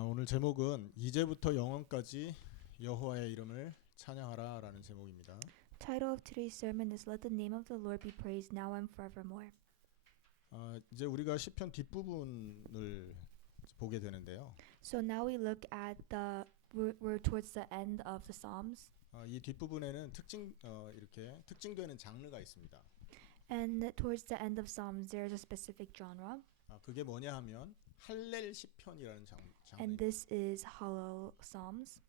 오늘 제목은 이제부터 영원까지 여호와의 이름을 찬양하라라는 제목입니다. Title of today's sermon is Let the name of the Lord be praised now and forevermore. 이제 우리가 시편 뒷부분을 보게 되는데요. So now we look at we're towards the end of the Psalms, 이 뒷부분에는 이렇게 특징되는 장르가 있습니다. and towards the end of Psalms there's a specific genre, 그게 뭐냐 하면 할렐 시편이라는 and 장르입니다. this is Hallel Psalms.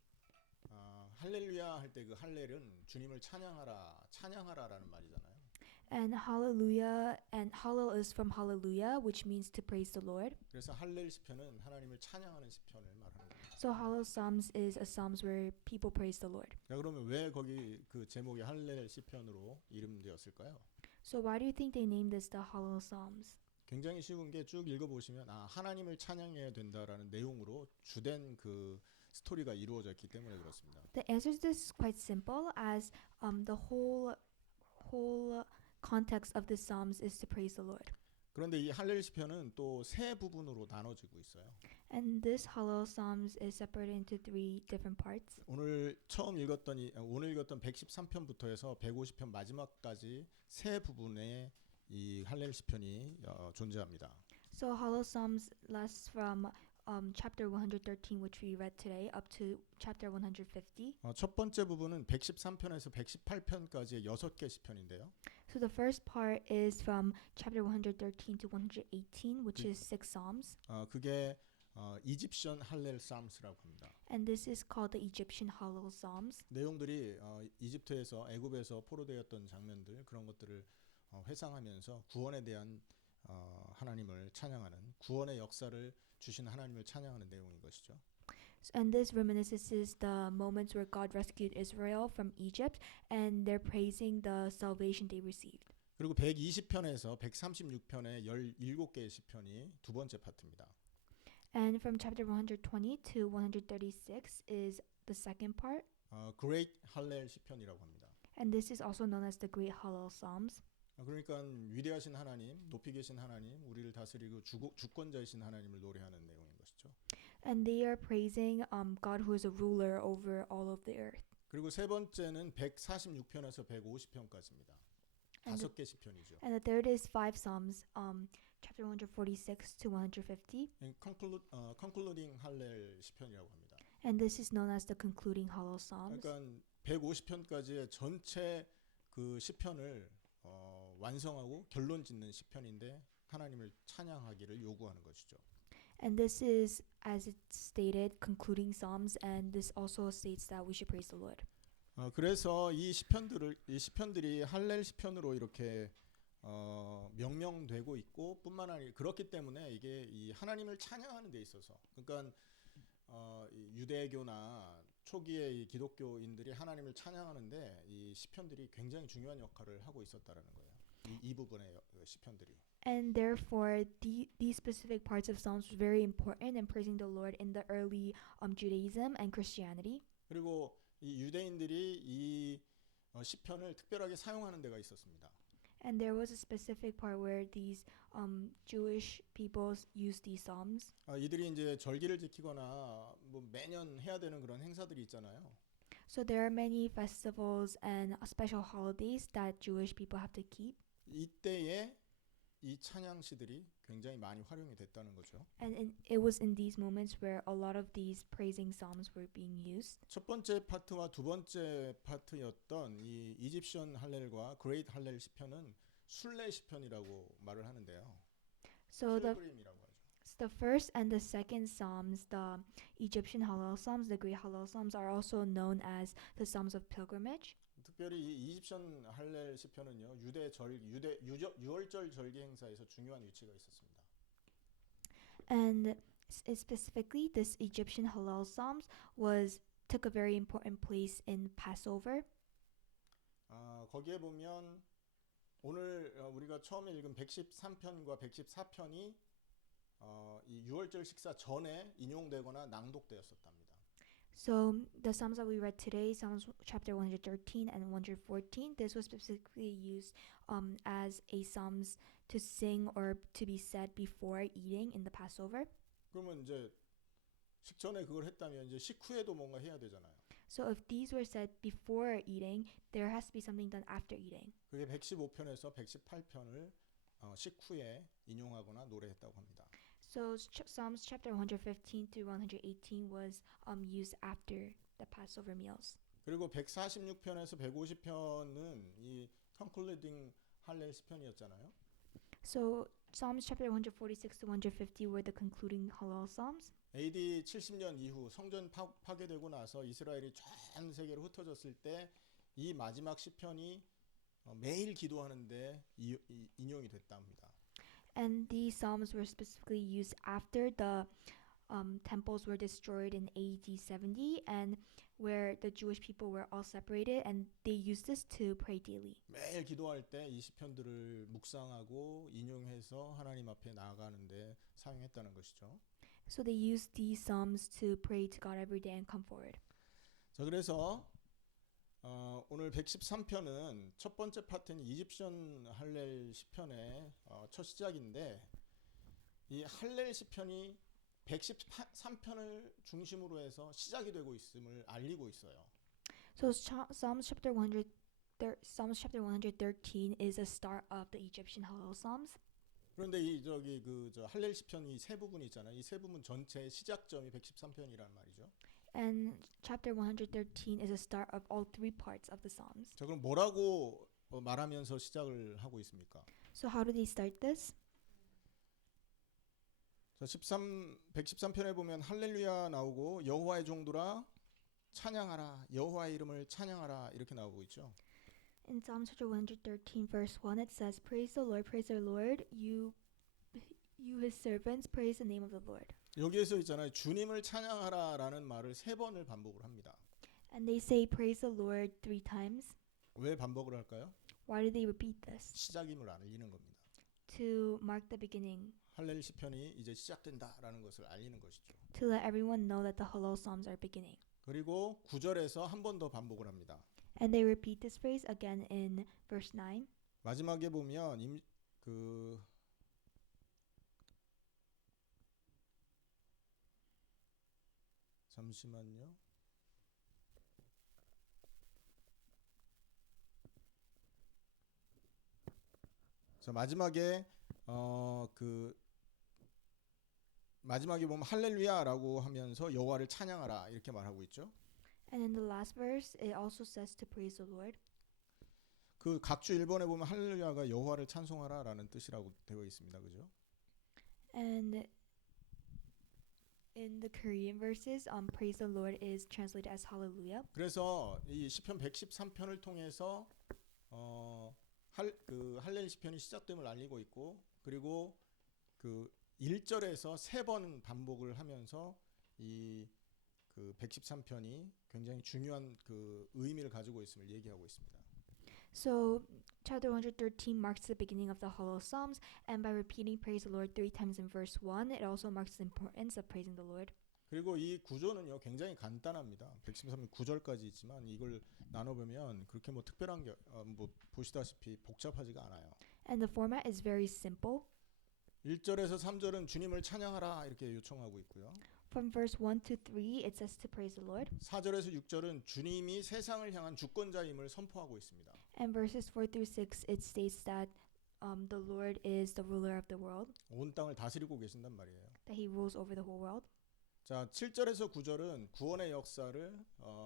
할렐루야 할 때 그 할렐은 주님을 찬양하라라는 말이잖아요. And Hallelujah, and Hallel is from Hallelujah, which means to praise the Lord. 그래서 할렐 시편은 하나님을 찬양하는 시편을 말하는 겁니다. So Hallel Psalms is a Psalms where people praise the Lord. 자, 그러면 왜 거기 그 제목이 할렐 시편으로 이름되었을까요? So why do you think they named this the Hallel Psalms? 굉장히 쉬운 게 쭉 읽어보시면 하나님을 찬양해야 된다라는 내용으로 주된 그 스토리가 이루어져 있기 때문에 그렇습니다. The answer to this is quite simple, as the whole context of the Psalms is to praise the Lord. 그런데 이 할렐 시편은 또 세 부분으로 나눠지고 있어요. And this Hallel Psalms is separated into three different parts. 오늘 읽었던 113편부터 해서 150편 마지막까지 세 부분의 이 할렐 시편이 존재합니다. So Hallel Psalms lasts from chapter 113, which we read today, up to chapter 150. 첫 번째 부분은 113편에서 118편까지의 6개 시편인데요. So the first part is from chapter 113 to 118, which is 6 psalms. 그게 이집션 할렐 삶스라고 합니다. And this is called the Egyptian Hallel Psalms. 내용들이 이집트에서 애굽에서 포로되었던 장면들 그런 것들을 회상하면서 구원에 대한 하나님을 찬양하는 구원의 역사를 주신 하나님을 찬양하는 내용인 것이죠. And this reminisces the moments where God rescued Israel from Egypt, and they're praising the salvation they received. 그리고 120편에서 136편의 17개의 시편이 두 번째 파트입니다. And from chapter 120 to 136 is the second part. Great 할렐 시편이라고 합니다. And this is also known as the Great Hallel Psalms. 그러니까 위대하신 하나님, 높이 계신 하나님, 우리를 다스리고 주권자이신 하나님을 노래하는 내용인 것이죠. And they are praising God who is a ruler over all of the earth. 그리고 세 번째는 146편에서 150편까지입니다. 다섯 개 시편이죠. And the third is 5 Psalms, chapter 146 to 150. Concluding 할렐 시편이라고 합니다. And this is known as the concluding Hallel Psalms. 그러니까 150편까지의 전체 그 시편을 완성하고 결론 짓는 시편인데 하나님을 찬양하기를 요구하는 것이죠. And this is, as it stated, concluding Psalms, and this also states that we should praise the Lord. 그래서 이 시편들이 할렐 시편으로 이렇게 명명되고 있고 뿐만 아니라 그렇기 때문에 이게 이 하나님을 찬양하는 데 있어서 그러니까 유대교나 초기의 이 기독교인들이 하나님을 찬양하는데 이 시편들이 굉장히 중요한 역할을 하고 있었다라는 거예요. 이 부분의 시편들이. And therefore, these specific parts of Psalms were very important in praising the Lord in the early Judaism and Christianity. 그리고 이 유대인들이 이 시편을 특별하게 사용하는 데가 있었습니다. And there was a specific part where these Jewish people used these psalms. 이들이 이제 절기를 지키거나 뭐 매년 해야 되는 그런 행사들이 있잖아요. So there are many festivals and special holidays that Jewish people have to keep. 이때에 이 찬양시들이 굉장히 많이 활용이 됐다는 거죠. And it was in these moments where a lot of these praising psalms were being used. 첫 번째 파트와 두 번째 파트였던 이 이집션 할렐과 그레이트 할렐 시편은 순례 시편이라고 말을 하는데요. So 필그림이라고 하죠. the first and the second psalms, the Egyptian Hallel Psalms, the Great Hallel Psalms, are also known as the Psalms of Pilgrimage. 특별히 이 이집션 할렐 시편은요 유월절 절기 행사에서 중요한 위치가 있었습니다. And specifically, this Egyptian Hallel Psalms took a very important place in Passover. 거기에 보면 오늘 우리가 처음에 읽은 113편과 114편이 이 유월절 식사 전에 인용되거나 낭독되었었답니다. So the Psalms that we read today, Psalms chapter 113 and 114, this was specifically used as a Psalms to sing or to be said before eating in the Passover. 그러면 이제 식전에 그걸 했다면 이제 식후에도 뭔가 해야 되잖아요. So if these were said before eating, there has to be something done after eating. 그게 115편에서 118편을 식후에 인용하거나 노래했다고 합니다. So Psalms chapter 115 through 118 was used after the Passover meals. 그리고 146편에서 150편은 이 concluding 할렐 시편이었잖아요. So Psalms chapter 146 to 150 were the concluding Hallel psalms. AD 70년 이후 성전 파괴되고 나서 이스라엘이 전 세계로 흩어졌을 때 이 마지막 시편이 매일 기도하는데 인용이 됐답니다. And these psalms were specifically used after the temples were destroyed in AD 70 and where the Jewish people were all separated, and they used this to pray daily. 매일 기도할 때 이 시편들을 묵상하고 인용해서 하나님 앞에 나아가는데 사용했다는 것이죠. So they used these psalms to pray to God every day and come forward. 자, 그래서 오늘 113편은 첫 번째 파트는 이집션 할렐 시편의 첫 시작인데 이 할렐 시편이 113편을 중심으로 해서 시작이 되고 있음을 알리고 있어요. So Psalms chapter 113 is a start of the Egyptian Hallel psalms. 그런데 이 저 할렐 시편 이 세 부분 있잖아요. 이 세 부분 전체의 시작점이 113편이란 말이죠. And chapter 113 is a start of all three parts of the psalms. 자, 그럼 뭐라고 말하면서 시작을 하고 있습니까? So how do they start this? 자, 113편에 보면 할렐루야 나오고 여호와의 종들아 찬양하라, 여호와의 이름을 찬양하라 이렇게 나오고 있죠. In Psalm chapter 113 verse 1 it says, Praise the Lord, you his servants, praise the name of the Lord. 여기에서 있잖아요. 주님을 찬양하라라는 말을 세 번을 반복을 합니다. And they say, Praise the Lord 3 times. 왜 반복을 할까요? Why do they repeat this? 시작임을 알리는 겁니다. To mark the beginning. 할렐 시편이 이제 시작된다라는 것을 알리는 것이죠. To let everyone know that the Hallel psalms are beginning. 그리고 9절에서 한 번 더 반복을 합니다. And they repeat this phrase again in verse 9. 마지막에 보면 잠시만요. 자, 마지막에 보면 할렐루야라고 하면서 여호와를 찬양하라 이렇게 말하고 있죠. And in the last verse it also says to praise the Lord. 그 각주 1번에 보면 할렐루야가 여호와를 찬송하라라는 뜻이라고 되어 있습니다. 그죠? And in the Korean verses, praise the Lord is translated as hallelujah. 그래서 이 시편 113편을 통해서 할렐 시편이 시작됨을 알리고 있고, 그리고 그 1절에서 3번 반복을 하면서 이 그 113편이 굉장히 중요한 그 의미를 가지고 있음을 얘기하고 있습니다. So chapter 113 marks the beginning of the Hallel Psalms, and by repeating praise the Lord 3 times in verse 1, it also marks the importance of praising the Lord. 그리고 이 구조는요 굉장히 간단합니다. 113편 9절까지 있지만 이걸 나눠보면 그렇게 뭐 특별한 게 뭐 보시다시피 복잡하지가 않아요. And the format is very simple. 1절에서 3절은 주님을 찬양하라 이렇게 요청하고 있고요. From verse 1 to 3, it says to praise the Lord. 4절에서 6절은 주님이 세상을 향한 주권자임을 선포하고 있습니다. And verses 4 through 6, it states that the Lord is the ruler of the world, 온 땅을 다스리고 계신단 말이에요. that he rules over the whole world. 자, 7절에서 9절은 구원의 역사를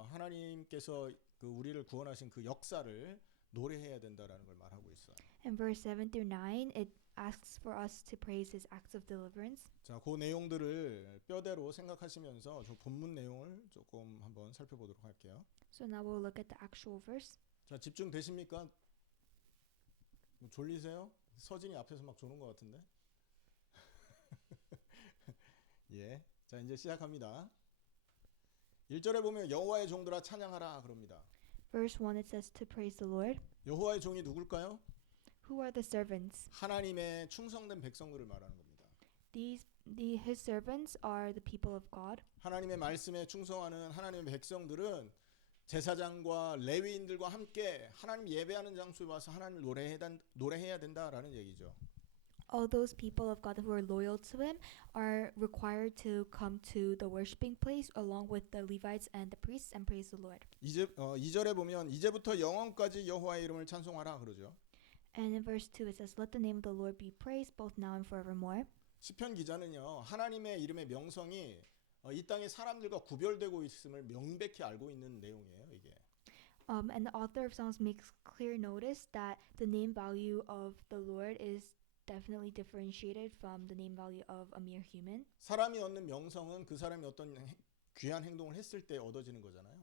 하나님께서 그 우리를 구원하신 그 역사를 노래해야 된다라는 걸 말하고 있어요. And verse 7 through 9, it asks for us to praise his acts of deliverance. 자, 그 내용들을 뼈대로 생각하시면서 저 본문 내용을 조금 한번 살펴보도록 할게요. So now we'll look at the actual verse. 자, 집중되십니까? 뭐 졸리세요? 서진이 앞에서 막 조는 것 같은데. 예. 자, 이제 시작합니다. 1절에 보면 여호와의 종들아 찬양하라 그럽니다. Verse 1, it says to praise the Lord. 여호와의 종이 누굴까요? Who are the servants? 하나님의 충성된 백성들을 말하는 겁니다. His servants are the people of God. 하나님의 말씀에 충성하는 하나님의 백성들은 제사장과 레위인들과 함께 하나님 예배하는 장소에 와서 하나님을 노래해야 된다라는 얘기죠. All those people of God who are loyal to him are required to come to the worshiping place along with the Levites and the priests and praise the Lord. 2절에 보면 이제부터 영원까지 여호와의 이름을 찬송하라 그러죠. And in verse 2 it says, Let the name of the Lord be praised both now and forevermore. 시편 기자는요. 하나님의 이름의 명성이 이 땅의 사람들과 구별되고 있음을 명백히 알고 있는 내용이에요. 이게. And the author of Psalms makes clear notice that the name value of the Lord is definitely differentiated from the name value of a mere human. 사람이 얻는 명성은 그 사람이 어떤 귀한 행동을 했을 때 얻어지는 거잖아요.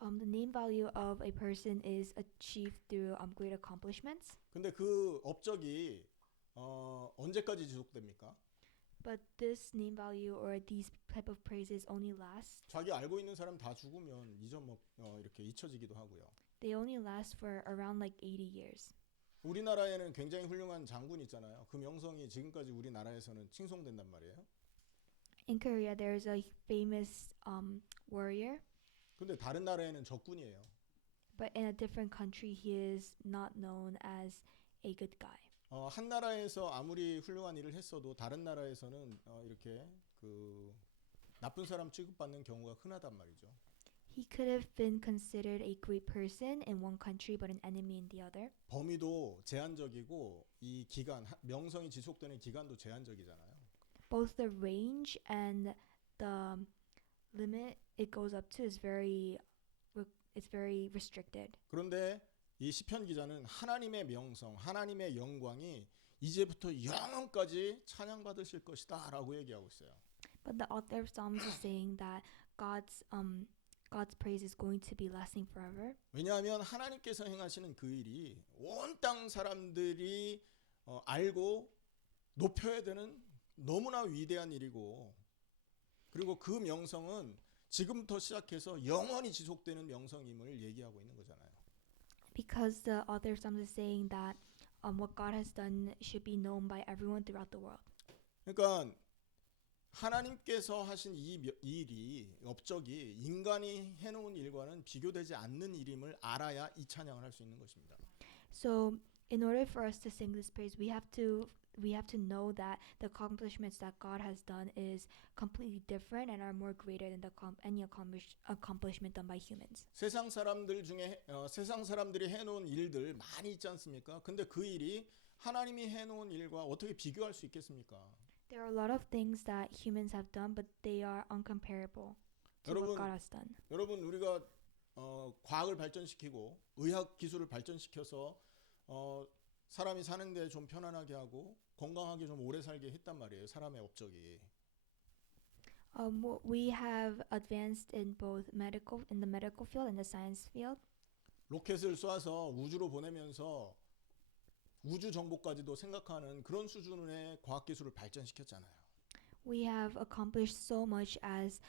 The name value of a person is achieved through great accomplishments. 근데 그 업적이 언제까지 지속됩니까? But this name value or these type of praises only last. 자기 알고 있는 사람 다 죽으면 이렇게 잊혀지기도 하고요. They only last for around like 80 years. 우리나라에는 굉장히 훌륭한 장군 있잖아요. 그 명성이 지금까지 우리나라에서는 칭송된단 말이에요. In Korea, there is a famous warrior, 근데 다른 나라에는 적군이에요. but in a different country, he is not known as a good guy. 한 나라에서 아무리 훌륭한 일을 했어도 다른 나라에서는 이렇게 그 나쁜 사람 취급받는 경우가 흔하단 말이죠. He could have been considered a great person in one country, but an enemy in the other. 범위도 제한적이고 이 기간 명성이 지속되는 기간도 제한적이잖아요. Both the range and the limit it goes up to is it's very restricted. 그런데 이 시편 기자는 하나님의 명성, 하나님의 영광이 이제부터 영원까지 찬양받으실 것이다라고 얘기하고 있어요. But the author of Psalms is saying that God's praise is going to be lasting forever. 왜냐하면 하나님께서 행하시는 그 일이 온 땅 사람들이 알고 높여야 되는 너무나 위대한 일이고, 그리고 그 명성은 지금부터 시작해서 영원히 지속되는 명성임을 얘기하고 있는 거잖아요. Because the author of Psalms is saying that what God has done should be known by everyone throughout the world. 그러니까 하나님께서 하신 이 일이 업적이 인간이 해놓은 일과는 비교되지 않는 일임을 알아야 이 찬양을 할 수 있는 것입니다. So, in order for us to sing this praise, we have to know that the accomplishments that God has done is completely different and are more greater than any accomplishment done by humans. 세상 사람들 중에 세상 사람들이 해놓은 일들 많이 있지 않습니까? 근데 그 일이 하나님이 해놓은 일과 어떻게 비교할 수 있겠습니까? There are a lot of things that humans have done, but they are uncomparable to what God has done. 여러분 우리가 과학을 발전시키고 의학 기술을 발전시켜서 사람이 사는데 좀 편안하게 하고 건강하게 좀 오래 살게 했단 말이에요. 사람의 업적이. We have advanced in both in the medical field and the science field. 로켓을 쏴서 우주로 보내면서 우주 정보까지도 생각하는 그런 수준의 과학 기술을 발전시켰잖아요. We have accomplished so much as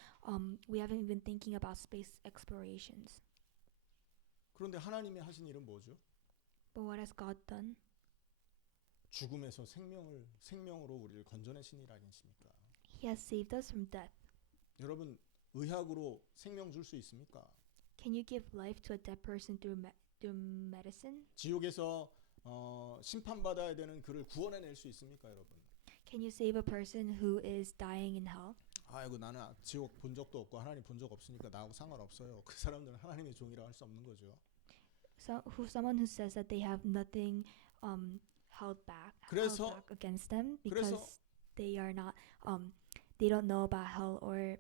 we haven't been thinking about space explorations. 그런데 하나님이 하신 일은 뭐죠? But what has God done? 죽음에서 생명으로 우리를 건져내신 일 아니십니까? He has saved us from death. 여러분 의학으로 생명 줄 수 있습니까? Can you give life to a dead person through medicine? 지옥에서 심판받아야 되는 그를 구원해낼 수 있습니까, 여러분? Can you save a person who is dying in hell? 아이고 나는 지옥 본 적도 없고 하나님 본 적 없으니까 나하고 상관없어요. 그 사람들은 하나님의 종이라 할 수 없는 거죠. Someone who says that they have nothing held back against them because they are not they don't know about hell or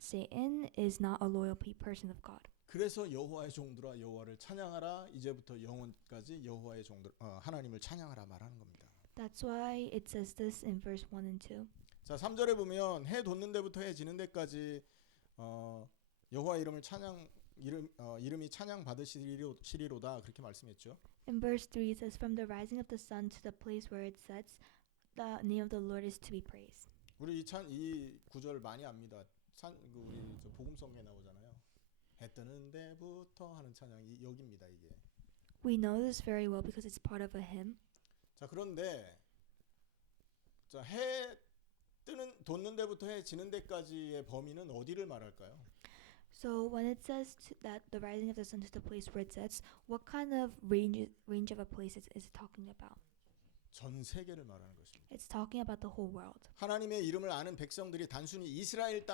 Satan is not a loyal person of God. 그래서 여호와의 종들아 여호와를 찬양하라. 이제부터 영원까지 여호와의 종들 하나님을 찬양하라 말하는 겁니다. That's why it says this in verse 1 and 2. 자, 3절에 보면 해 돋는 데부터 해 지는 데까지 여호와 이름이 찬양 받으시리로다 그렇게 말씀했죠. In verse 3 it says from the rising of the sun to the place where it sets the name of the Lord is to be praised. 우리 이 구절 많이 압니다. 우리 복음성에 나오잖아요. 해 뜨는 데부터 하는 찬양이 여기입니다. 이게. We know this very well because it's part of a hymn. 자, 그런데 자, 해 돋는 데부터 해 지는 데까지의 범위는 어디를 말할까요? So when it says that the rising of the sun to the place where it sets, what kind of range of a place is it talking about? 전 세계를 말하는 것입니다. It's talking about the whole world. 하나님의 이름을 아는 백성들이 단순히 이스라엘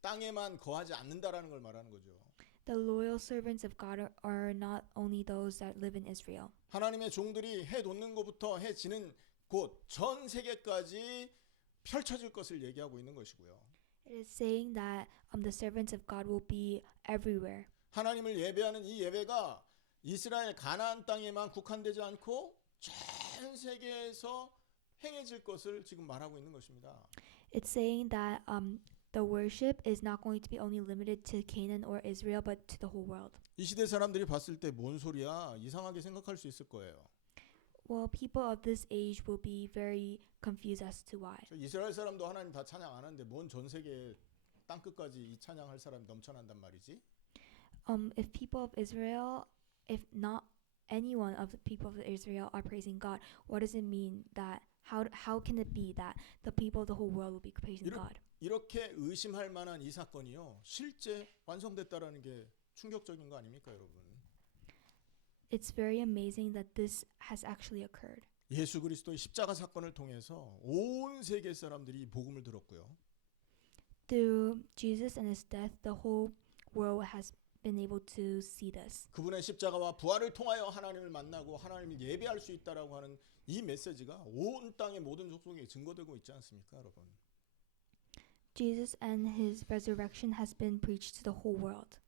땅에만 거하지 않는다라는 걸 말하는 거죠. The loyal servants of God are not only those that live in Israel. 하나님의 종들이 해 돋는 곳부터 해 지는 곳 전 세계까지 펼쳐질 것을 얘기하고 있는 것이고요. It is saying that the servants of God will be everywhere. 하나님을 예배하는 이 예배가 이스라엘 가나안 땅에만 국한되지 않고 전 세계에서 행해질 것을 지금 말하고 있는 것입니다. It's saying that the worship is not going to be only limited to Canaan or Israel, but to the whole world. 이 시대 사람들이 봤을 때 뭔 소리야? 이상하게 생각할 수 있을 거예요. Well, people of this age will be very confused as to why. 이스라엘 사람도 하나님 다 찬양 안 하는데 뭔 전 세계 땅 끝까지 이 찬양할 사람이 넘쳐난단 말이지? If people of Israel, if not anyone of the people of Israel are praising God, what does it mean that how can it be that the people of the whole world will be praising God? 이렇게 의심할 만한 이 사건이요. 실제 완성됐다라는 게 충격적인 거 아닙니까, 여러분? It's very amazing that this has actually occurred. 예수 그리스도의 십자가 사건을 통해서 온 세계 사람들이 이 복음을 들었고요. Through Jesus and his death, the whole world has been able to see this. 그분의 십자가와 부활을 통하여 하나님을 만나고 하나님을 예배할 수 있다라고 하는 이 메시지가 온 땅의 모든 족속에 증거되고 있지 않습니까, 여러분? Jesus and his resurrection has been preached to the whole world.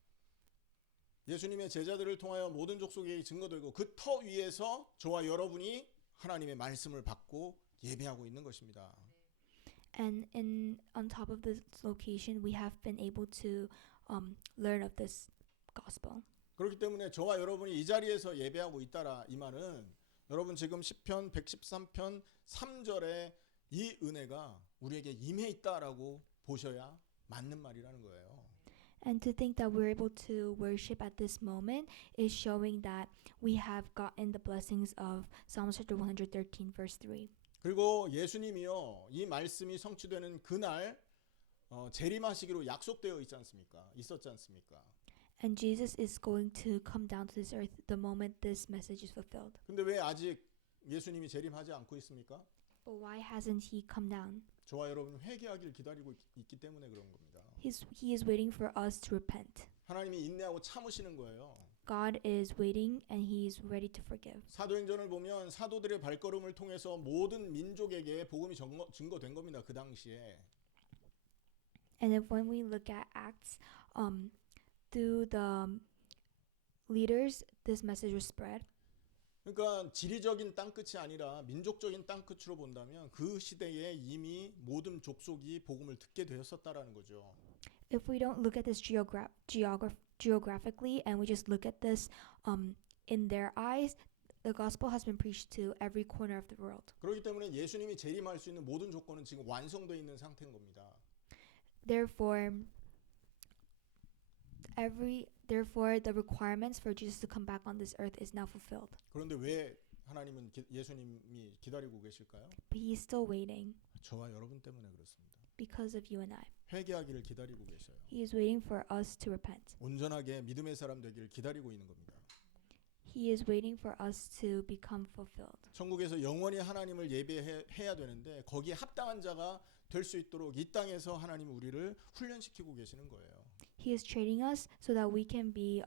예수님의 제자들을 통하여 모든 족속에 증거되고 그 터 위에서 저와 여러분이 하나님의 말씀을 받고 예배하고 있는 것입니다. And on top of this location, we have been able to learn of this gospel. 그렇기 때문에 저와 여러분이 이 자리에서 예배하고 있다라 이 말은 여러분 지금 시편 113편 3절에 이 은혜가 우리에게 임해 있다라고 보셔야 맞는 말이라는 거예요. And to think that we're able to worship at this moment is showing that we have gotten the blessings of Psalms chapter 113 verse 3. 그리고 예수님이요 이 말씀이 성취되는 그날 재림하시기로 약속되어 있었지 않습니까? And Jesus is going to come down to this earth the moment this message is fulfilled. 근데 왜 아직 예수님이 재림하지 않고 있습니까? But why hasn't he come down? 저와 여러분 회개하기를 기다리고 있기 때문에 그런 겁니다. He is waiting for us to repent. 하나님이 인내하고 참으시는 거예요. God is waiting and he is ready to forgive. 사도행전을 보면 사도들의 발걸음을 통해서 모든 민족에게 복음이 증거된 겁니다. 그 당시에. And if when we look at Acts, through the leaders, this message was spread. 그러니까 지리적인 땅끝이 아니라 민족적인 땅끝으로 본다면 그 시대에 이미 모든 족속이 복음을 듣게 되었었다라는 거죠. If we don't look at this geographically and we just look at this in their eyes, the gospel has been preached to every corner of the world. 그렇기 때문에 예수님이 재림할 수 있는 모든 조건은 지금 완성되어 있는 상태인 겁니다. Therefore, the requirements for Jesus to come back on this earth is now fulfilled. 그런데 왜 하나님은 예수님이 기다리고 계실까요? But he is still waiting 저와 여러분 때문에 그렇습니다. because of you and I. 회개하기를 기다리고 계셔요. He is waiting for us to repent. 온전하게 믿음의 사람 되기를 기다리고 있는 겁니다. He is waiting for us to become fulfilled. 천국에서 영원히 하나님을 예배해야 되는데 거기에 합당한 자가 될 수 있도록 이 땅에서 하나님은 우리를 훈련시키고 계시는 거예요. He is training us so that we can be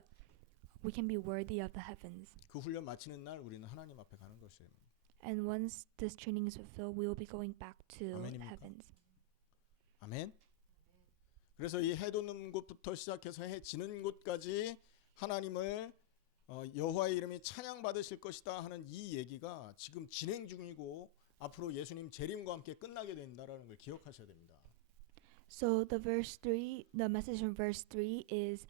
worthy of the heavens. 그 훈련 마치는 날 우리는 하나님 앞에 가는 것입니다. And once this training is fulfilled, we will be going back to 아멘입니까? heavens. 아멘. 그래서 이 해 돋는 곳부터 시작해서 해 지는 곳까지 하나님을 여호와의 이름이 찬양 받으실 것이다 하는 이 얘기가 지금 진행 중이고 앞으로 예수님 재림과 함께 끝나게 된다라는 걸 기억하셔야 됩니다. So the message from verse 3 is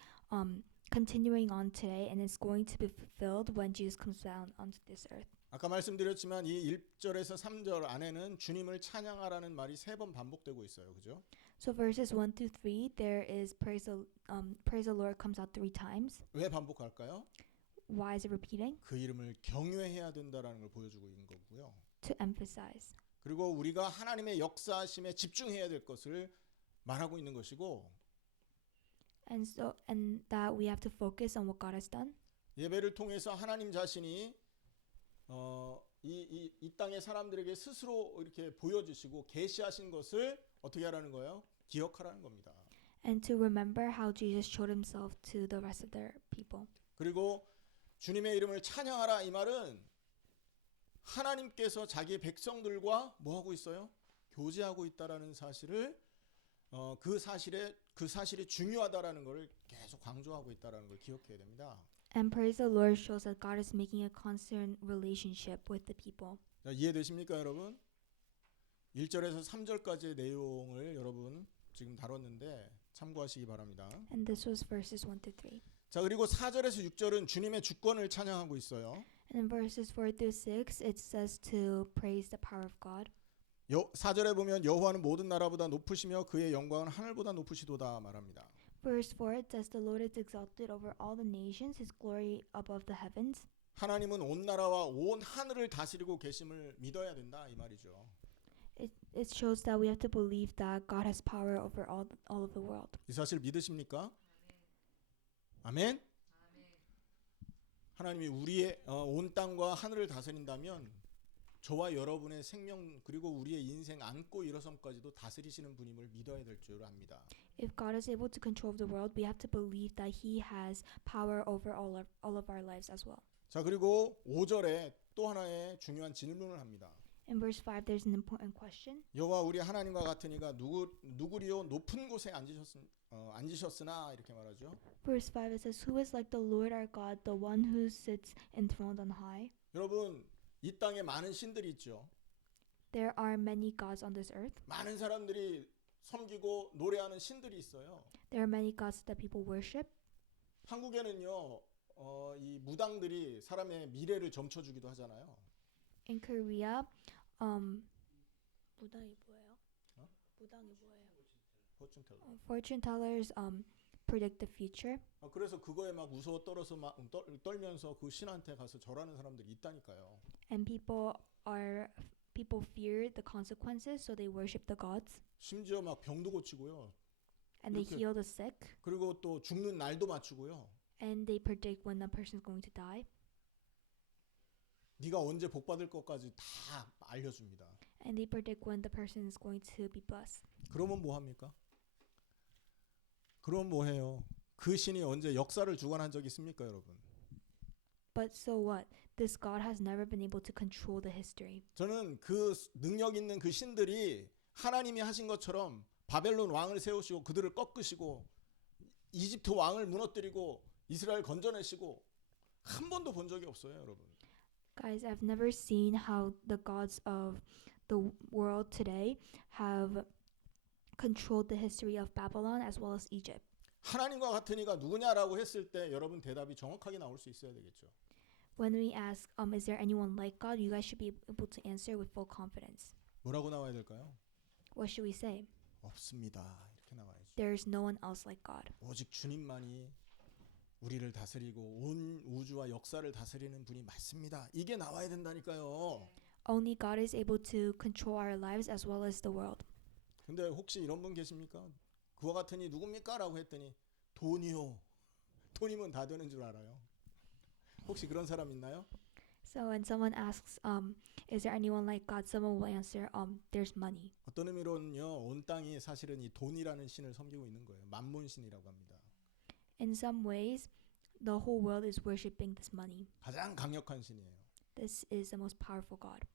continuing on today, and it's going to be fulfilled when Jesus comes down onto this earth. 아까 말씀드렸지만 이 1절에서 3절 안에는 주님을 찬양하라는 말이 3번 반복되고 있어요. 그죠? So verses 1 through 3, there is praise the Lord comes out 3 times. 왜 반복할까요? Why is it repeating? 그 이름을 경외해야 된다라는 걸 보여주고 있는 거고요. To emphasize. 그리고 우리가 하나님의 역사심에 집중해야 될 것을 말하고 있는 것이고 And that we have to focus on what God has done. 예배를 통해서 하나님 자신이 이 땅의 사람들에게 스스로 이렇게 보여주시고 계시하신 것을 어떻게 하라는 거예요? 기억하라는 겁니다. And to remember how Jesus showed himself to the rest of their people. 그리고 주님의 이름을 찬양하라 이 말은 하나님께서 자기의 백성들과 뭐 하고 있어요? 교제하고 있다라는 사실을 그 사실이 중요하다라는 것을 계속 강조하고 있다라는 걸 기억해야 됩니다. And praise the Lord shows that God is making a constant relationship with the people. 자, 이해되십니까, 여러분? 1절에서 3절까지의 내용을 여러분 지금 다뤘는데 참고하시기 바랍니다. And this was verses 1 to 3. 자, 그리고 4절에서 6절은 주님의 주권을 찬양하고 있어요. And in verses 4 through 6, it says to praise the power of God. 4절에 보면 여호와는 모든 나라보다 높으시며 그의 영광은 하늘보다 높으시도다 말합니다. Verse 4, it says the Lord is exalted over all the nations, his glory above the heavens. 하나님은 온 나라와 온 하늘을 다스리고 계심을 믿어야 된다 이 말이죠. It shows that we have to believe that God has power over all of the world. 이 사실 믿으십니까? 아멘. 하나님이 우리의 온 땅과 하늘을 다스린다면 저와 여러분의 생명 그리고 우리의 인생 안고 일어섬까지도 다스리시는 분임을 믿어야 될 줄 압니다. If God is able to control the world, we have to believe that he has power over all of our lives as well. 자, 그리고 5절에 또 하나의 중요한 질문을 합니다. In verse 5, there's an important question. 여호와 우리 하나님과 같으니가 누구리요 높은 곳에 앉으셨으나 이렇게 말하죠. Verse 5, it says, Who is like the Lord our God, the one who sits enthroned on high? 여러분 이 땅에 많은 신들이 있죠. There are many gods on this earth. 많은 사람들이 섬기고 노래하는 신들이 있어요. There are many gods that people worship. 한국에는요 이 무당들이 사람의 미래를 점쳐주기도 하잖아요. In Korea, 무당이 뭐예요? 무당이 뭐예요? Fortune tellers predict the future. 그래서 그거에 막 무서워 떨어서 막 떨면서 그 신한테 가서 절하는 사람들이 있다니까요. And people fear the consequences, so they worship the gods. 심지어 막 병도 고치고요. And they 이렇게. heal the sick. 그리고 또 죽는 날도 맞추고요. And they predict when a person is going to die. 네가 언제 복 받을 것까지 다 알려줍니다. And they predict when the person is going to be blessed. 그러면 뭐 합니까? 그럼 뭐 해요? 그 신이 언제 역사를 주관한 적 있습니까, 여러분? But so what? This God has never been able to control the history. 저는 그 능력 있는 그 신들이 하나님이 하신 것처럼 바벨론 왕을 세우시고 그들을 꺾으시고 이집트 왕을 무너뜨리고 이스라엘 건져내시고 한 번도 본 적이 없어요, 여러분. Guys, I've never seen how the gods of the world today have controlled the history of Babylon as well as Egypt. 하나님과 같은 이가 누구냐라고 했을 때 여러분 대답이 정확하게 나올 수 있어야 되겠죠. When we ask, is there anyone like God? You guys should be able to answer with full confidence. 뭐라고 나와야 될까요? What should we say? 없습니다. 이렇게 나와야죠. There is no one else like God. 오직 주님만이 우리를 다스리고 온 우주와 역사를 다스리는 분이 맞습니다. 이게 나와야 된다니까요. Only God is able to control our lives as well as the world. 근데 혹시 이런 분 계십니까? 그와 같으니 누굽니까? 라고 했더니 돈이요. 돈이면 다 되는 줄 알아요. 혹시 그런 사람 있나요? So when someone asks, is there anyone like God? Someone will answer, there's money. 어떤 의미로는요. 온 땅이 사실은 이 돈이라는 신을 섬기고 있는 거예요. 만몬신이라고 합니다. In some ways, the whole world is worshiping this money. 가장 강력한 신이에요. This is the most powerful God.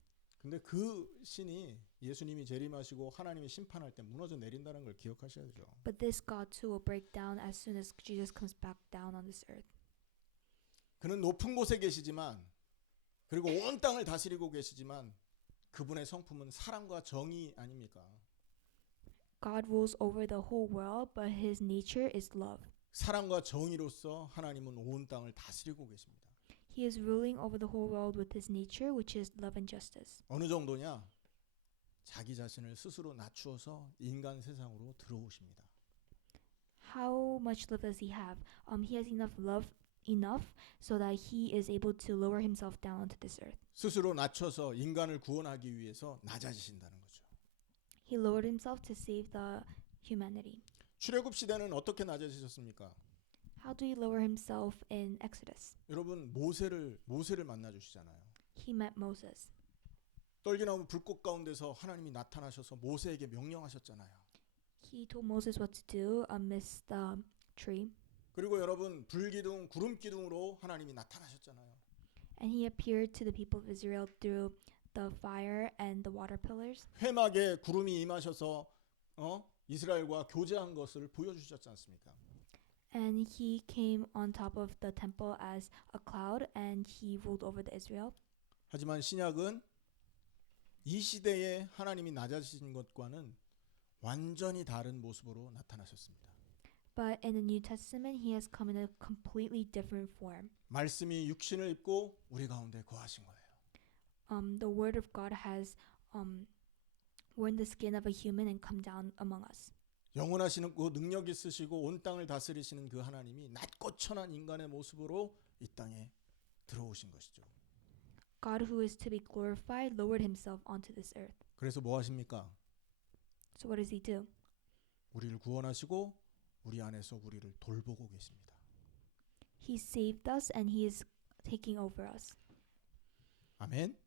근데 그 신이 예수님이 재림하시고 하나님이 심판할 때 무너져 내린다는 걸 기억하셔야죠. But this God too will break down as soon as Jesus comes back down on this earth. 그는 높은 곳에 계시지만 그리고 온 땅을 다스리고 계시지만 그분의 성품은 사랑과 정의 아닙니까? God rules over the whole world, but his nature is love. 사랑과 정의로서 하나님은 온 땅을 다스리고 계십니다. He is ruling over the whole world with his nature, which is love and justice. 어느 정도냐? 자기 자신을 스스로 낮추어서 인간 세상으로 들어오십니다. How much love does he have? He has enough so that he is able to lower himself down onto this earth. 스스로 낮춰서 인간을 구원하기 위해서 낮아지신다는 거죠. He lowered himself to save the humanity. 출애굽 시대는 어떻게 낮아지셨습니까? How do he lower himself in Exodus? 여러분 모세를 만나 주시잖아요. He met Moses. 떨기나무 불꽃 가운데서 하나님이 나타나셔서 모세에게 명령하셨잖아요. He told Moses what to do amidst the tree. 그리고 여러분 불기둥 구름 기둥으로 하나님이 나타나셨잖아요. And he appeared to the people of Israel through the fire and the water pillars. 회막에 구름이 임하셔서 이스라엘과 교제한 것을 보여주셨지 않습니까? And he came on top of the temple as a cloud and he ruled over the Israel. 하지만 신약은 이 시대에 하나님이 낮아지신 것과는 완전히 다른 모습으로 나타나셨습니다. But in the New Testament, he has come in a completely different form. 말씀이 육신을 입고 우리 가운데 거하신 거예요. The word of God has worn the skin of a human and come down among us. 영원하시는 그 능력 있으시고 온 땅을 다스리시는 그 하나님이 낮고 천한 인간의 모습으로 이 땅에 들어오신 것이죠. God, who is to be glorified, lowered himself onto this earth. 그래서 뭐 하십니까? So what does he do? 우리를 구원하시고 우리 안에서 우리를 돌보고 계십니다. He saved us and he is taking over us. 아멘.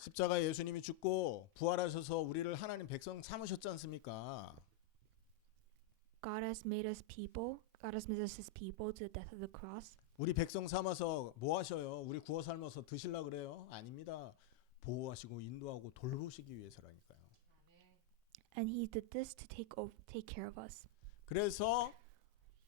십자가에 예수님이 죽고 부활하셔서 우리를 하나님 백성 삼으셨지 않습니까? God has made us people. God has made us his people to the death of the cross. 우리 백성 삼아서 뭐 하셔요? 우리 구워 삶아서 드시려 그래요? 아닙니다. 보호하시고 인도하고 돌보시기 위해서라니까요. And he did this to take care of us. 그래서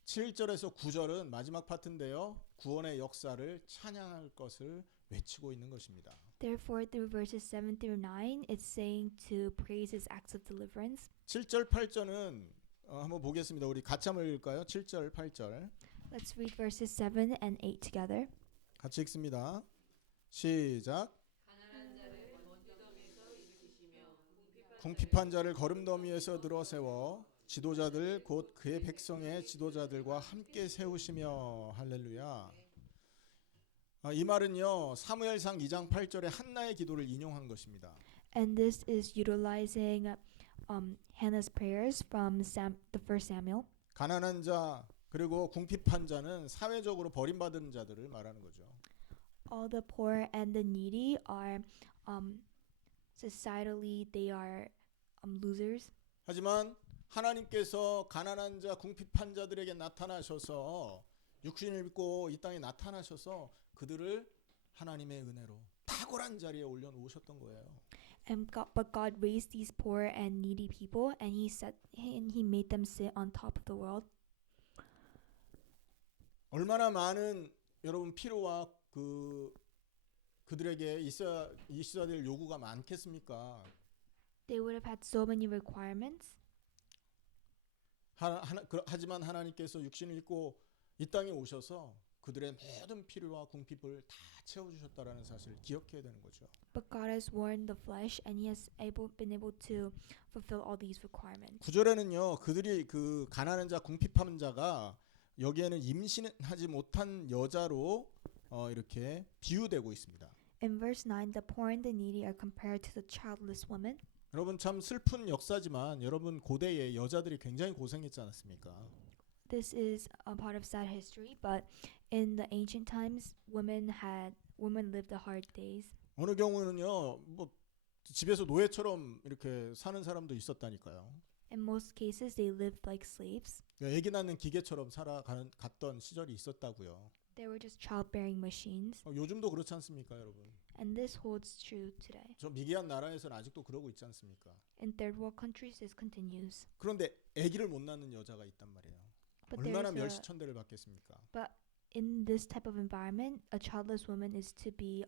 7절에서 9절은 마지막 파트인데요. 구원의 역사를 찬양할 것을 외치고 있는 것입니다. Therefore, through verses 7 through 9, it's saying to praise his acts of deliverance. 7절 8절은 한번 보겠습니다. 우리 같이 한번 읽을까요? 7절 8절 Let's read verses 7 and 8 together. 같이 읽습니다. 시작. 궁핍한 자를 거름더미에서 들어 세워 지도자들 곧 그의 백성의 지도자들과 함께 세우시며 할렐루야. 이 말은요 사무엘상 2장 8절에 한나의 기도를 인용한 것입니다. And this is utilizing Hannah's prayers from the first Samuel. 가난한 자 그리고 궁핍한 자는 사회적으로 버림받은 자들을 말하는 거죠. All the poor and the needy are societally they are losers. 하지만 하나님께서 가난한 자 궁핍한 자들에게 나타나셔서 육신을 입고 이 땅에 나타나셔서 그들을 하나님의 은혜로 탁월한 자리에 올려놓으셨던 거예요. But God raised these poor and needy people, and He made them sit on top of the world. 얼마나 많은 여러분 필요와 그들에게 있어야 될 요구가 많겠습니까? They would have had so many requirements. 하지만 하나님께서 육신을 입고 이 땅에 오셔서 그들의 모든 필요와 궁핍을 다 채워주셨다라는 사실을 기억해야 되는 거죠. But God has worn the flesh, and He has been able to fulfill all these requirements. 9절에는요 그들이 그 가난한 자 궁핍한 자가 여기에는 임신하지 못한 여자로 이렇게 비유되고 있습니다. In verse 9, the poor and the needy are compared to the childless woman. 여러분 참 슬픈 역사지만 여러분 고대에 여자들이 굉장히 고생했지 않았습니까? This is a part of sad history, but in the ancient times, women lived the hard days. 어느 경우는요 뭐 집에서 노예처럼 이렇게 사는 사람도 있었다니까요. In most cases, they lived like slaves. 아기 낳는 기계처럼 살아갔던 시절이 있었다고요. They were just childbearing machines. 요즘도 그렇지 않습니까, 여러분? And this holds true today. 저 미개한 나라에서는 아직도 그러고 있지 않습니까? In third world countries, this continues. 그런데 아기를 못 낳는 여자가 있단 말이에요. But 얼마나 멸시천대를 받겠습니까? But in this type of environment, a childless woman is to be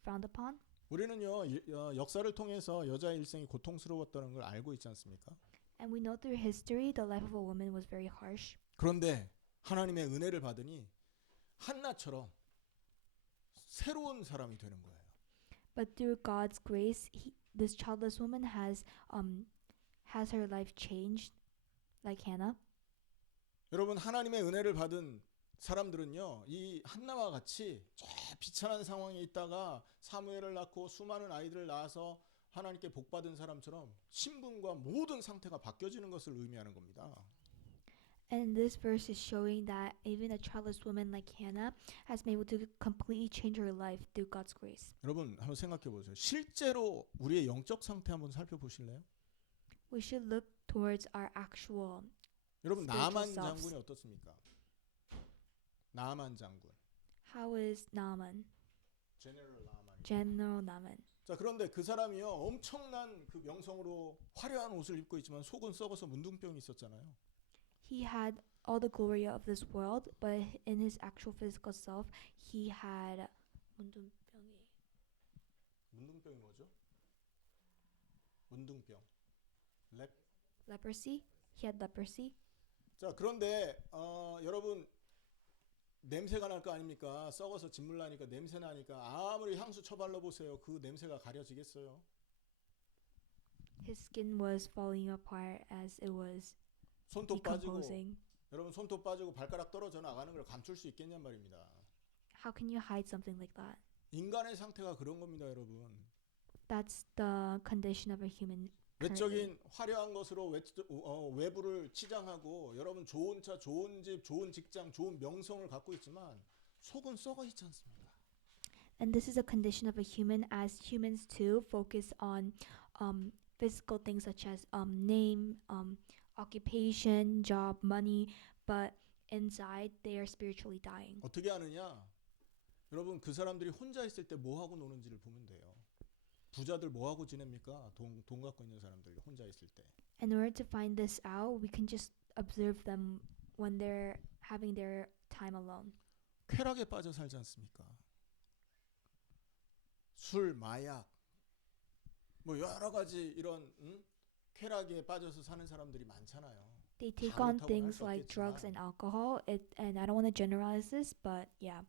frowned upon. 우리는요 역사를 통해서 여자의 일생이 고통스러웠다는 걸 알고 있지 않습니까? And we know through history, the life of a woman was very harsh. 그런데 하나님의 은혜를 받으니 한나처럼 새로운 사람이 되는 거예요. But through God's grace, this childless woman has her life changed, like Hannah. 여러분 하나님의 은혜를 받은 사람들은요 이 한나와 같이 저 비천한 상황에 있다가 사무엘을 낳고 수많은 아이들을 낳아서 하나님께 복받은 사람처럼 신분과 모든 상태가 바뀌어지는 것을 의미하는 겁니다. And this verse is showing that even a childless woman like Hannah has been able to completely change her life through God's grace. 여러분 한번 생각해 보세요. 실제로 우리의 영적 상태 한번 살펴보실래요? We should look towards our actual. 여러분 Spiritual 나만 selves. 장군이 어떻습니까? 나만 장군. How is Naaman? 제너럴 나만. General Naaman. 자 그런데 그 사람이요 엄청난 그 명성으로 화려한 옷을 입고 있지만 속은 썩어서 문둥병이 있었잖아요. He had all the glory of this world, but in his actual physical self, he had 문둥병이. 문둥병이 뭐죠? 문둥병. Leprosy. He had leprosy. 자 그런데 여러분 냄새가 날 거 아닙니까? 썩어서 진물 나니까 냄새 나니까 아무리 향수 쳐발라 보세요. 그 냄새가 가려지겠어요? His skin was falling apart as it was 손톱 빠지고 decomposing. 여러분 손톱 빠지고 발가락 떨어져 나가는 걸 감출 수 있겠냔 말입니다. How can you hide something like that? 인간의 상태가 그런 겁니다, 여러분. That's the condition of a human. currently. 외적인 화려한 것으로 외부를 치장하고 여러분 좋은 차, 좋은 집, 좋은 직장, 좋은 명성을 갖고 있지만 속은 썩어 있지 않습니까? And this is a condition of a human, as humans too focus on physical things such as name, occupation, job, money, but inside they are spiritually dying. 어떻게 하느냐? 여러분 그 사람들이 혼자 있을 때 뭐 하고 노는지를 보면 돼요. 부자들 뭐 하고 지냅니까? 돈 갖고 있는 사람들 혼자 있을 때. In order to find this out, we can just observe them when they're having their time alone. 쾌락에 빠져 살지 않습니까? 술, 마약, 뭐 여러 가지 이런 쾌락에 빠져서 사는 사람들이 많잖아요. They take 다 on 그렇다고는 할 things 수 like drugs 없겠지만 and alcohol. And I don't want to generalize this, but yeah.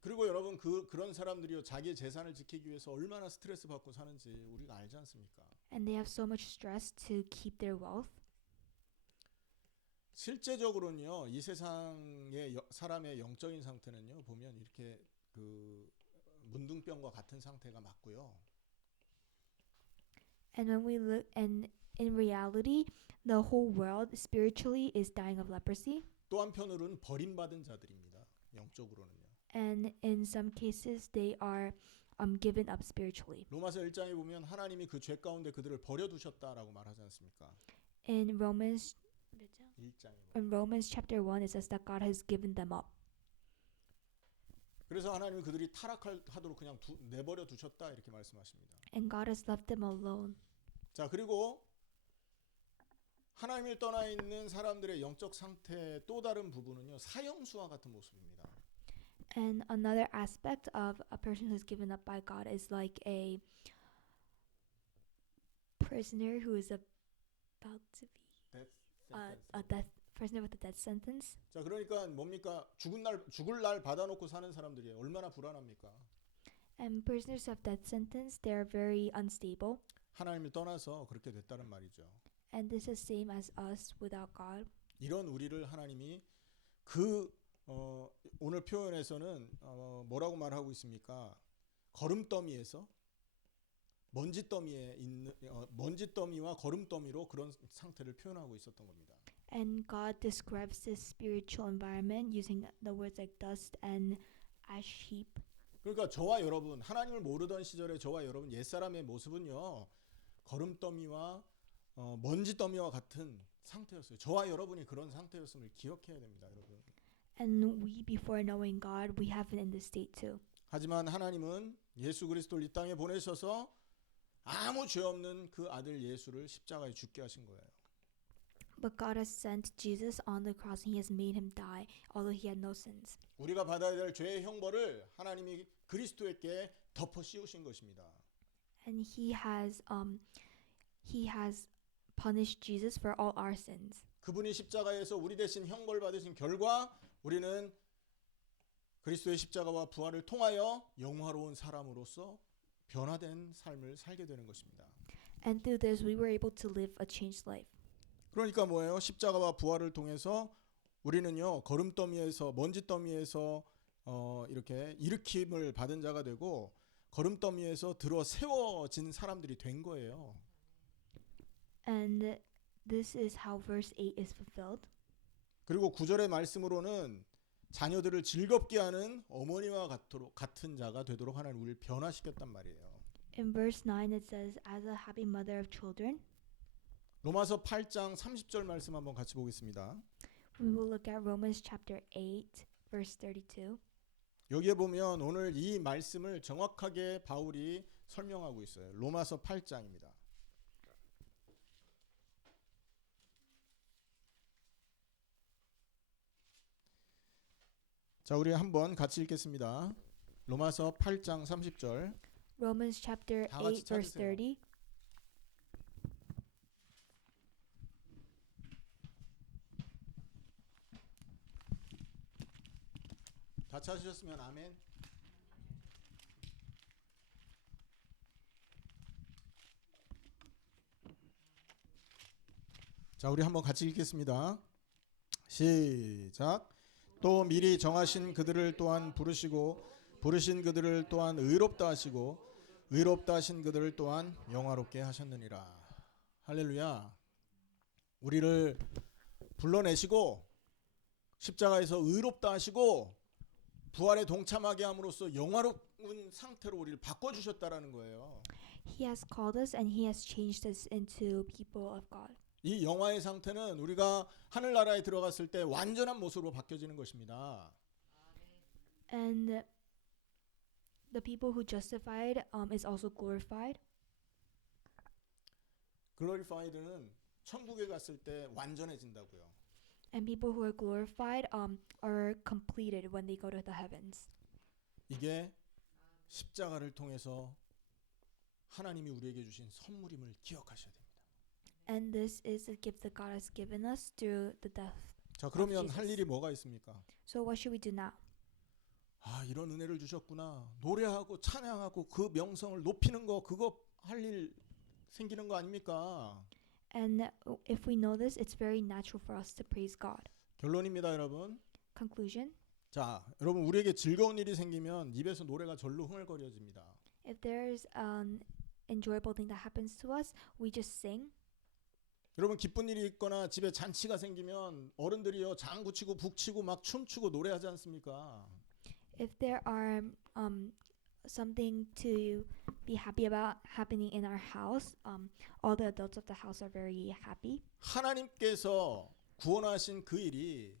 그리고 여러분 그런 사람들이요 자기의 재산을 지키기 위해서 얼마나 스트레스 받고 사는지 우리가 알지 않습니까? And they have so much stress to keep their wealth. 실제적으로는요 이 세상의 사람의 영적인 상태는요 보면 이렇게 그 문둥병과 같은 상태가 맞고요. And when we look, and in reality, the whole world spiritually is dying of leprosy. 또 한편으로는 버림받은 자들입니다. 영적으로는요. And in some cases, they are given up spiritually. 로마서 1장에 보면 하나님이 그 죄 가운데 그들을 버려두셨다라고 말하지 않습니까? In Romans 1장에 in Romans chapter 1, it says that God has given them up. 그래서 하나님이 그들이 타락하도록 그냥 내버려 두셨다 이렇게 말씀하십니다. And God has left them alone. 자 그리고 하나님을 떠나 있는 사람들의 영적 상태의 또 다른 부분은요 사형수와 같은 모습입니다. And another aspect of a person who's given up by God is like a prisoner who is about to be a death prisoner with a death sentence. 자 그러니까 뭡니까 죽을 날 받아놓고 사는 사람들이에요. 얼마나 불안합니까? And prisoners of death sentence, they are very unstable. 하나님을 떠나서 그렇게 됐다는 말이죠. And this is same as us without God. 이런 우리를 하나님이 오늘 표현에서는 뭐라고 말하고 있습니까? 거름더미에서 먼지더미와 거름더미로 그런 상태를 표현하고 있었던 겁니다. And God describes this spiritual environment using the words like dust and ash heap. 그러니까 저와 여러분 하나님을 모르던 시절에 저와 여러분 옛사람의 모습은요 거름더미와 먼지더미와 같은 상태였어요. 저와 여러분이 그런 상태였음을 기억해야 됩니다, 여러분. And we, before knowing God, we have been in this state too. 하지만 하나님은 예수 그리스도를 이 땅에 보내셔서 아무 죄 없는 그 아들 예수를 십자가에 죽게 하신 거예요. But God has sent Jesus on the cross and He has made Him die, although He had no sins. 우리가 받아야 될 죄의 형벌을 하나님이 그리스도에게 덮어 씌우신 것입니다. And He has punished Jesus for all our sins. 그분이 십자가에서 우리 대신 형벌 받으신 결과 우리는 그리스도의 십자가와 부활을 통하여 영화로운 사람으로서 변화된 삶을 살게 되는 것입니다. And through this, we were able to live a changed life. 그러니까 뭐예요? 십자가와 부활을 통해서 우리는요 거름더미에서 먼지더미에서 이렇게 일으킴을 받은 자가 되고 거름더미에서 들어 세워진 사람들이 된 거예요. And This is how verse 8 is fulfilled. 그리고 9절의 말씀으로는 자녀들을 즐겁게 하는 어머니와 같은 자가 되도록 하나님 우리를 변화시켰단 말이에요. In verse 9 it says, as a happy mother of children. 로마서 8장 30절 말씀 한번 같이 보겠습니다. We will look at Romans chapter 8, verse 32. 여기에 보면 오늘 이 말씀을 정확하게 바울이 설명하고 있어요. 로마서 8장입니다. 자, 우리 한번 같이 읽겠습니다. 로마서 8장 30절. Romans chapter 다 같이 8, verse 찾으세요. 30. 다 찾으셨으면 아멘. 자, 우리 한번 같이 읽겠습니다. 시작. 또 미리 정하신 그들을 또한 부르시고 부르신 그들을 또한 의롭다 하시고 의롭다 하신 그들을 또한 영화롭게 하셨느니라. 할렐루야. 우리를 불러내시고 십자가에서 의롭다 하시고 부활에 동참하게 함으로써 영화로운 상태로 우리를 바꿔주셨다라는 거예요. He has called us and he has changed us into people of God. 이 영화의 상태는 우리가 하늘나라에 들어갔을 때 완전한 모습으로 바뀌어지는 것입니다. And the people who justified is also glorified. 글로리파이드는 천국에 갔을 때 완전해진다고요. And people who are glorified are completed when they go to the heavens. 이게 십자가를 통해서 하나님이 우리에게 주신 선물임을 기억하셔야 됩니다. And this is a gift that God has given us through the death. 자, 그러면 Jesus. 할 일이 뭐가 있습니까? So what should we do now? 아, 이런 은혜를 주셨구나. 노래하고 찬양하고 그 명성을 높이는 거, 그거 할 일 생기는 거 아닙니까? And if we know this, it's very natural for us to praise God. 결론입니다, 여러분. Conclusion. 자, 여러분 우리에게 즐거운 일이 생기면 입에서 노래가 절로 흥얼거려집니다. If there's an enjoyable thing that happens to us, we just sing. 여러분 기쁜 일이 있거나 집에 잔치가 생기면 어른들이요 장구치고 북치고 막 춤추고 노래하지 않습니까? If there are something to be happy about happening in our house, all the adults of the house are very happy. 하나님께서 구원하신 그 일이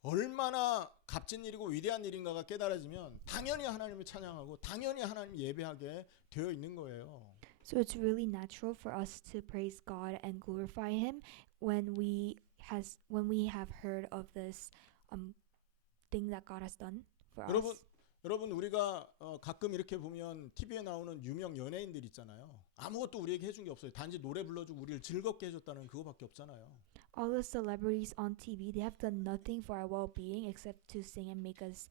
얼마나 값진 일이고 위대한 일인가가 깨달아지면 당연히 하나님을 찬양하고 당연히 하나님 예배하게 되어 있는 거예요. So it's really natural for us to praise God and glorify Him when we have heard of this thing that God has done for us. 여러분 우리가 가끔 이렇게 보면 TV에 나오는 유명 연예인들 있잖아요. 아무것도 우리에게 해준 게 없어요. 단지 노래 불러주고 우리를 즐겁게 해줬다는 그거밖에 없잖아요. All the celebrities on TV, they have done nothing for our well-being except to sing and make us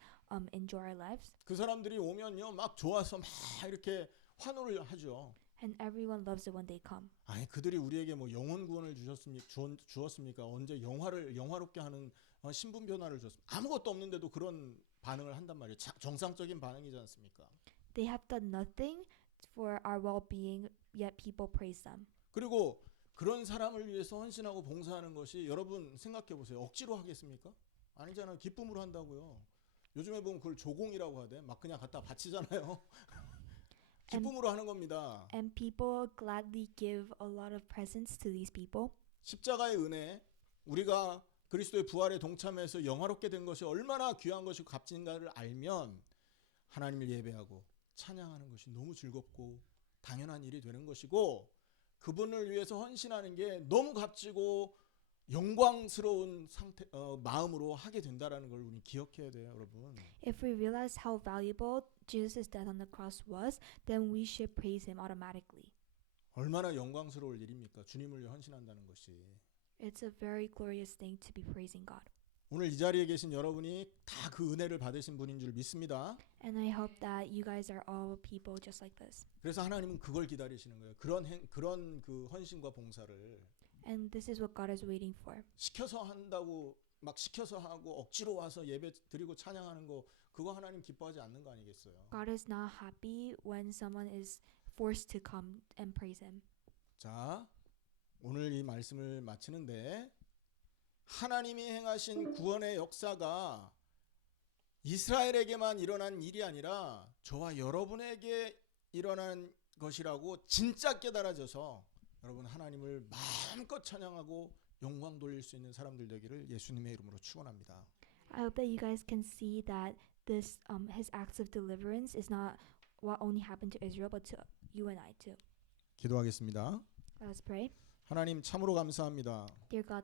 enjoy our lives. 그 사람들이 오면요 막 좋아서 막 이렇게 환호를 하죠. And everyone loves it when they come. 아니 그들이 우리에게 뭐 영혼 구원을 주었습니까? 언제 영화롭게 하는 신분 변화를 줬습니까? 아무것도 없는데도 그런 반응을 한단 말이에요. 정상적인 반응이지 않습니까? They have done nothing for our well-being, yet people praise them. 그리고 그런 사람을 위해서 헌신하고 봉사하는 것이 여러분 생각해 보세요. 억지로 하겠습니까? 아니잖아요. 기쁨으로 한다고요. 요즘에 보면 그걸 조공이라고 하대. 막 그냥 갖다 바치잖아요. 기쁨으로 하는 겁니다. And people gladly give a lot of presents to these people. 십자가의 은혜, 우리가 그리스도의 부활에 동참해서 영화롭게 된 것이 얼마나 귀한 것이고 값진가를 알면 하나님을 예배하고 찬양하는 것이 너무 즐겁고 당연한 일이 되는 것이고 그분을 위해서 헌신하는 게 너무 값지고 영광스러운 마음으로 하게 된다라는 걸 우리 기억해야 돼요, 여러분. If we realize how valuable Jesus' death on the cross was, then we should praise Him automatically. 얼마나 영광스러울 일입니까? 주님을 위해 헌신한다는 것이. It's a very glorious thing to be praising God. 오늘 이 자리에 계신 여러분이 다 그 은혜를 받으신 분인 줄 믿습니다. And I hope that you guys are all people just like this. 그래서 하나님은 그걸 기다리시는 거예요. 그런 그 헌신과 봉사를 And this is what God is waiting for. 시켜서 한다고 막 시켜서 하고 억지로 와서 예배 드리고 찬양하는 거 그거 하나님 기뻐하지 않는 거 아니겠어요? God is not happy when someone is forced to come and praise Him. 자, 오늘 이 말씀을 마치는데 하나님이 행하신 구원의 역사가 이스라엘에게만 일어난 일이 아니라 저와 여러분에게 일어난 것이라고 진짜 깨달아져서 여러분 하나님을 마음껏 찬양하고 영광 돌릴 수 있는 사람들 되기를 예수님의 이름으로 축원합니다. I hope that you guys can see that this his acts of deliverance is not what only happened to Israel, but to you and I too. 기도하겠습니다. Let us pray. 하나님 참으로 감사합니다. Dear God,